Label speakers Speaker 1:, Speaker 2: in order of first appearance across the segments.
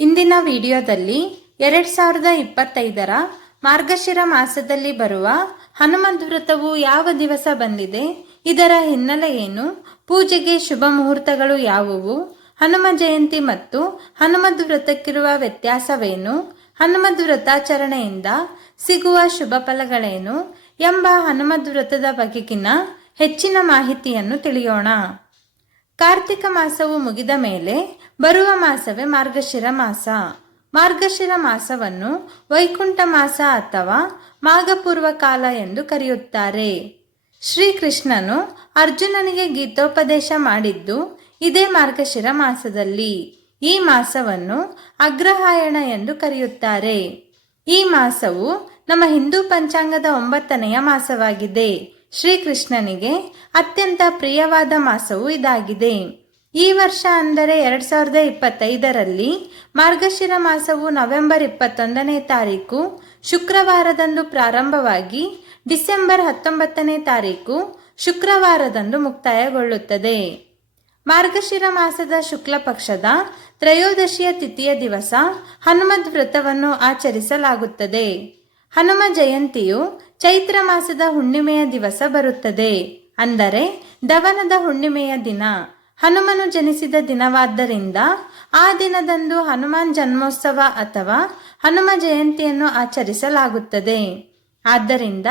Speaker 1: ಇಂದಿನ ವಿಡಿಯೋದಲ್ಲಿ ಎರಡು ಸಾವಿರದ ಇಪ್ಪತ್ತೈದರ ಮಾರ್ಗಶಿರ ಮಾಸದಲ್ಲಿ ಬರುವ ಹನುಮಂತ ವ್ರತವು ಯಾವ ದಿವಸ ಬಂದಿದೆ, ಇದರ ಹಿನ್ನೆಲೆ ಏನು, ಪೂಜೆಗೆ ಶುಭ ಮುಹೂರ್ತಗಳು ಯಾವುವು ಹನುಮ ಜಯಂತಿ ಮತ್ತು ಹನುಮದ್ ವ್ರತಕ್ಕಿರುವ ವ್ಯತ್ಯಾಸವೇನು ಹನುಮದ್ ವ್ರತಾಚರಣೆಯಿಂದ ಸಿಗುವ ಶುಭ ಫಲಗಳೇನು ಎಂಬ ಹನುಮದ್ ವ್ರತದ ಬಗೆಗಿನ ಹೆಚ್ಚಿನ ಮಾಹಿತಿಯನ್ನು ತಿಳಿಯೋಣ. ಕಾರ್ತಿಕ ಮಾಸವು ಮುಗಿದ ಮೇಲೆ ಬರುವ ಮಾಸವೇ ಮಾರ್ಗಶಿರ ಮಾಸ. ಮಾರ್ಗಶಿರ ಮಾಸವನ್ನು ವೈಕುಂಠ ಮಾಸ ಅಥವಾ ಮಾಘಪೂರ್ವ ಕಾಲ ಎಂದು ಕರೆಯುತ್ತಾರೆ. ಶ್ರೀಕೃಷ್ಣನು ಅರ್ಜುನನಿಗೆ ಗೀತೋಪದೇಶ ಮಾಡಿದ್ದು ಇದೇ ಮಾರ್ಗಶಿರ ಮಾಸದಲ್ಲಿ. ಈ ಮಾಸವನ್ನು ಅಗ್ರಹಾಯಣ ಎಂದು ಕರೆಯುತ್ತಾರೆ. ಈ ಮಾಸವು ನಮ್ಮ ಹಿಂದೂ ಪಂಚಾಂಗದ ಒಂಬತ್ತನೆಯ ಮಾಸವಾಗಿದೆ. ಶ್ರೀಕೃಷ್ಣನಿಗೆ ಅತ್ಯಂತ ಪ್ರಿಯವಾದ ಮಾಸವು ಇದಾಗಿದೆ. ಈ ವರ್ಷ ಅಂದರೆ ಎರಡ್ ಸಾವಿರದ ಇಪ್ಪತ್ತೈದರಲ್ಲಿ ಮಾರ್ಗಶಿರ ಮಾಸವು ನವೆಂಬರ್ ಇಪ್ಪತ್ತೊಂದನೇ ತಾರೀಕು, ಶುಕ್ರವಾರದಂದು ಪ್ರಾರಂಭವಾಗಿ ಡಿಸೆಂಬರ್ ಹತ್ತೊಂಬತ್ತನೇ ತಾರೀಕು ಶುಕ್ರವಾರದಂದು ಮುಕ್ತಾಯಗೊಳ್ಳುತ್ತದೆ. ಮಾರ್ಗಶಿರ ಮಾಸದ ಶುಕ್ಲ ಪಕ್ಷದ ತ್ರಯೋದಶಿಯ ತಿಥಿಯ ದಿವಸ ಹನುಮದ್ ವ್ರತವನ್ನು ಆಚರಿಸಲಾಗುತ್ತದೆ. ಹನುಮ ಜಯಂತಿಯು ಚೈತ್ರ ಮಾಸದ ಹುಣ್ಣಿಮೆಯ ದಿವಸ ಬರುತ್ತದೆ. ಅಂದರೆ ದವನದ ಹುಣ್ಣಿಮೆಯ ದಿನ. ಹನುಮನು ಜನಿಸಿದ ದಿನವಾದ್ದರಿಂದ ಆ ದಿನದಂದು ಹನುಮಾನ್ ಜನ್ಮೋತ್ಸವ ಅಥವಾ ಹನುಮ ಜಯಂತಿಯನ್ನು ಆಚರಿಸಲಾಗುತ್ತದೆ. ಆದ್ದರಿಂದ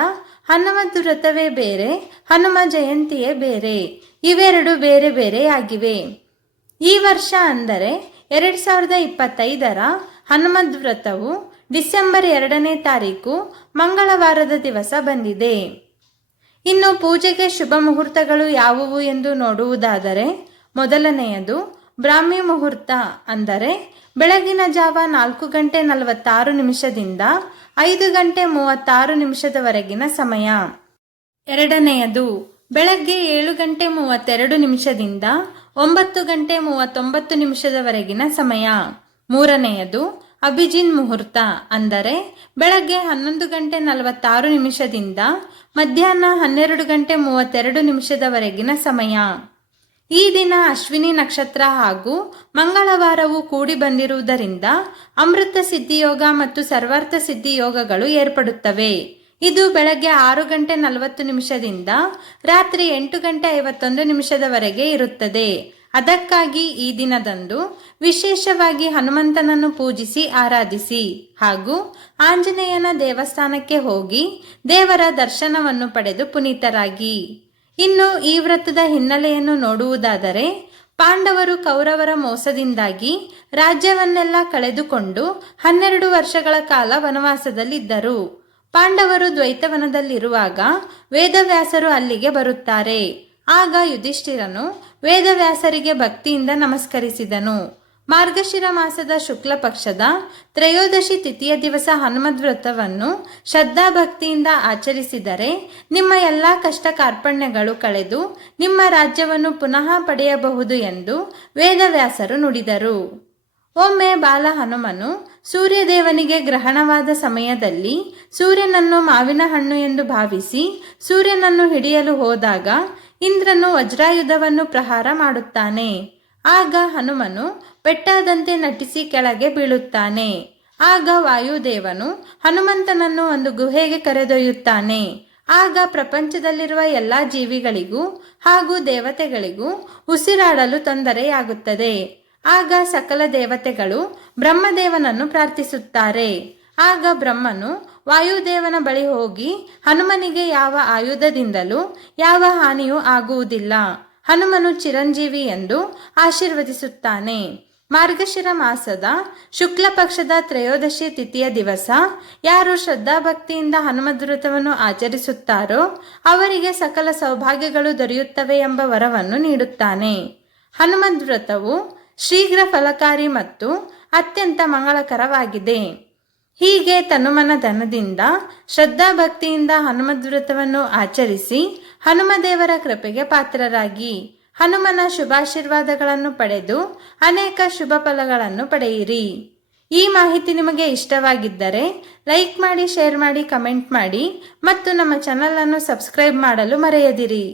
Speaker 1: ಹನುಮದ್ ವ್ರತವೇ ಬೇರೆ, ಹನುಮ ಜಯಂತಿಯೇ ಬೇರೆ. ಇವೆರಡು ಬೇರೆ ಬೇರೆಯಾಗಿವೆ. ಈ ವರ್ಷ ಅಂದರೆ ಎರಡು ಸಾವಿರದ ಇಪ್ಪತ್ತೈದರ ಹನುಮದ್ ವ್ರತವು ಡಿಸೆಂಬರ್ ಎರಡನೇ ತಾರೀಕು ಮಂಗಳವಾರದ ದಿವಸ ಬಂದಿದೆ. ಇನ್ನು ಪೂಜೆಗೆ ಶುಭ ಮುಹೂರ್ತಗಳು ಯಾವುವು ಎಂದು ನೋಡುವುದಾದರೆ, ಮೊದಲನೆಯದು ಬ್ರಾಹ್ಮಿ ಮುಹೂರ್ತ ಅಂದರೆ ಬೆಳಗಿನ ಜಾವ ನಾಲ್ಕು ಗಂಟೆ ನಲವತ್ತಾರು ನಿಮಿಷದಿಂದ ಐದು ಗಂಟೆ ಮೂವತ್ತಾರು ನಿಮಿಷದವರೆಗಿನ ಸಮಯ. ಎರಡನೆಯದು ಬೆಳಗ್ಗೆ ಏಳು ಗಂಟೆ ಮೂವತ್ತೆರಡು ನಿಮಿಷದಿಂದ ಒಂಬತ್ತು ಗಂಟೆ ಮೂವತ್ತೊಂಬತ್ತು ನಿಮಿಷದವರೆಗಿನ ಸಮಯ. ಮೂರನೆಯದು ಅಭಿಜಿನ್ ಮುಹೂರ್ತ ಅಂದರೆ ಬೆಳಗ್ಗೆ ಹನ್ನೊಂದು ಗಂಟೆ ನಲವತ್ತಾರು ನಿಮಿಷದಿಂದ ಮಧ್ಯಾಹ್ನ ಹನ್ನೆರಡು ಗಂಟೆ ಮೂವತ್ತೆರಡು ನಿಮಿಷದವರೆಗಿನ ಸಮಯ. ಈ ದಿನ ಅಶ್ವಿನಿ ನಕ್ಷತ್ರ ಹಾಗೂ ಮಂಗಳವಾರವು ಕೂಡಿ ಬಂದಿರುವುದರಿಂದ ಅಮೃತ ಸಿದ್ಧಿಯೋಗ ಮತ್ತು ಸರ್ವಾರ್ಥ ಸಿದ್ಧಿಯೋಗಗಳು ಏರ್ಪಡುತ್ತವೆ. ಇದು ಬೆಳಗ್ಗೆ ಆರು ಗಂಟೆ ನಲವತ್ತು ನಿಮಿಷದಿಂದ ರಾತ್ರಿ ಎಂಟು ಗಂಟೆ ಐವತ್ತೊಂದು ನಿಮಿಷದವರೆಗೆ ಇರುತ್ತದೆ. ಅದಕ್ಕಾಗಿ ಈ ದಿನದಂದು ವಿಶೇಷವಾಗಿ ಹನುಮಂತನನ್ನು ಪೂಜಿಸಿ ಆರಾಧಿಸಿ. ಹಾಗೂ ಆಂಜನೇಯನ ದೇವಸ್ಥಾನಕ್ಕೆ ಹೋಗಿ ದೇವರ ದರ್ಶನವನ್ನು ಪಡೆದು ಪುನೀತರಾಗಿ. ಇನ್ನು ಈ ವ್ರತದ ಹಿನ್ನೆಲೆಯನ್ನು ನೋಡುವುದಾದರೆ, ಪಾಂಡವರು ಕೌರವರ ಮೋಸದಿಂದಾಗಿ ರಾಜ್ಯವನ್ನೆಲ್ಲ ಕಳೆದುಕೊಂಡು ಹನ್ನೆರಡು ವರ್ಷಗಳ ಕಾಲ ವನವಾಸದಲ್ಲಿದ್ದರು. ಪಾಂಡವರು ದ್ವೈತವನದಲ್ಲಿರುವಾಗ ವೇದವ್ಯಾಸರು ಅಲ್ಲಿಗೆ ಬರುತ್ತಾರೆ. ಆಗ ಯುಧಿಷ್ಠಿರನು ವೇದವ್ಯಾಸರಿಗೆ ಭಕ್ತಿಯಿಂದ ನಮಸ್ಕರಿಸಿದನು. ಮಾರ್ಗಶಿರ ಮಾಸದ ಶುಕ್ಲ ಪಕ್ಷದ ತ್ರಯೋದಶಿ ತಿಥಿಯ ದಿವಸ ಹನುಮದ್ ವ್ರತವನ್ನು ಶ್ರದ್ಧಾಭಕ್ತಿಯಿಂದ ಆಚರಿಸಿದರೆ ನಿಮ್ಮ ಎಲ್ಲ ಕಷ್ಟ ಕಾರ್ಪಣ್ಯಗಳು ಕಳೆದು ನಿಮ್ಮ ರಾಜ್ಯವನ್ನು ಪುನಃ ಪಡೆಯಬಹುದು ಎಂದು ವೇದವ್ಯಾಸರು ನುಡಿದರು. ಒಮ್ಮೆ ಬಾಲ ಹನುಮನು ಸೂರ್ಯದೇವನಿಗೆ ಗ್ರಹಣವಾದ ಸಮಯದಲ್ಲಿ ಸೂರ್ಯನನ್ನು ಮಾವಿನ ಹಣ್ಣು ಎಂದು ಭಾವಿಸಿ ಸೂರ್ಯನನ್ನು ಹಿಡಿಯಲು ಹೋದಾಗ ಇಂದ್ರನು ವಜ್ರಾಯುಧವನ್ನು ಪ್ರಹಾರ ಮಾಡುತ್ತಾನೆ. ಆಗ ಹನುಮನು ಪೆಟ್ಟಾದಂತೆ ನಟಿಸಿ ಕೆಳಗೆ ಬೀಳುತ್ತಾನೆ. ಆಗ ವಾಯುದೇವನು ಹನುಮಂತನನ್ನು ಒಂದು ಗುಹೆಗೆ ಕರೆದೊಯ್ಯುತ್ತಾನೆ. ಆಗ ಪ್ರಪಂಚದಲ್ಲಿರುವ ಎಲ್ಲ ಜೀವಿಗಳಿಗೂ ಹಾಗೂ ದೇವತೆಗಳಿಗೂ ಉಸಿರಾಡಲು ತೊಂದರೆಯಾಗುತ್ತದೆ. ಆಗ ಸಕಲ ದೇವತೆಗಳು ಬ್ರಹ್ಮದೇವನನ್ನು ಪ್ರಾರ್ಥಿಸುತ್ತಾರೆ. ಆಗ ಬ್ರಹ್ಮನು ವಾಯುದೇವನ ಬಳಿ ಹೋಗಿ ಹನುಮನಿಗೆ ಯಾವ ಆಯುಧದಿಂದಲೂ ಯಾವ ಹಾನಿಯೂ ಆಗುವುದಿಲ್ಲ. ಹನುಮನು ಚಿರಂಜೀವಿ ಎಂದು ಆಶೀರ್ವದಿಸುತ್ತಾನೆ. ಮಾರ್ಗಶಿರ ಮಾಸದ ಶುಕ್ಲ ಪಕ್ಷದ ತ್ರಯೋದಶಿ ತಿಥಿಯ ದಿವಸ ಯಾರು ಶ್ರದ್ಧಾಭಕ್ತಿಯಿಂದ ಹನುಮದ್ ಆಚರಿಸುತ್ತಾರೋ ಅವರಿಗೆ ಸಕಲ ಸೌಭಾಗ್ಯಗಳು ದೊರೆಯುತ್ತವೆ ಎಂಬ ವರವನ್ನು ನೀಡುತ್ತಾನೆ. ಹನುಮದ್ ವ್ರತವು ಶೀಘ್ರ ಫಲಕಾರಿ ಮತ್ತು ಅತ್ಯಂತ ಮಂಗಳಕರವಾಗಿದೆ. ಹೀಗೆ ತನುಮನ ಧನದಿಂದ ಶ್ರದ್ಧಾಭಕ್ತಿಯಿಂದ ಹನುಮದ್ ವ್ರತವನ್ನು ಆಚರಿಸಿ ಹನುಮದೇವರ ಕೃಪೆಗೆ ಪಾತ್ರರಾಗಿ. ಹನುಮನ ಶುಭಾಶೀರ್ವಾದಗಳನ್ನು ಪಡೆದು ಅನೇಕ ಶುಭ ಫಲಗಳನ್ನು ಪಡೆಯಿರಿ. ಈ ಮಾಹಿತಿ ನಿಮಗೆ ಇಷ್ಟವಾಗಿದ್ದರೆ ಲೈಕ್ ಮಾಡಿ, ಶೇರ್ ಮಾಡಿ, ಕಮೆಂಟ್ ಮಾಡಿ ಮತ್ತು ನಮ್ಮ ಚಾನಲನ್ನು ಸಬ್ಸ್ಕ್ರೈಬ್ ಮಾಡಲು ಮರೆಯದಿರಿ.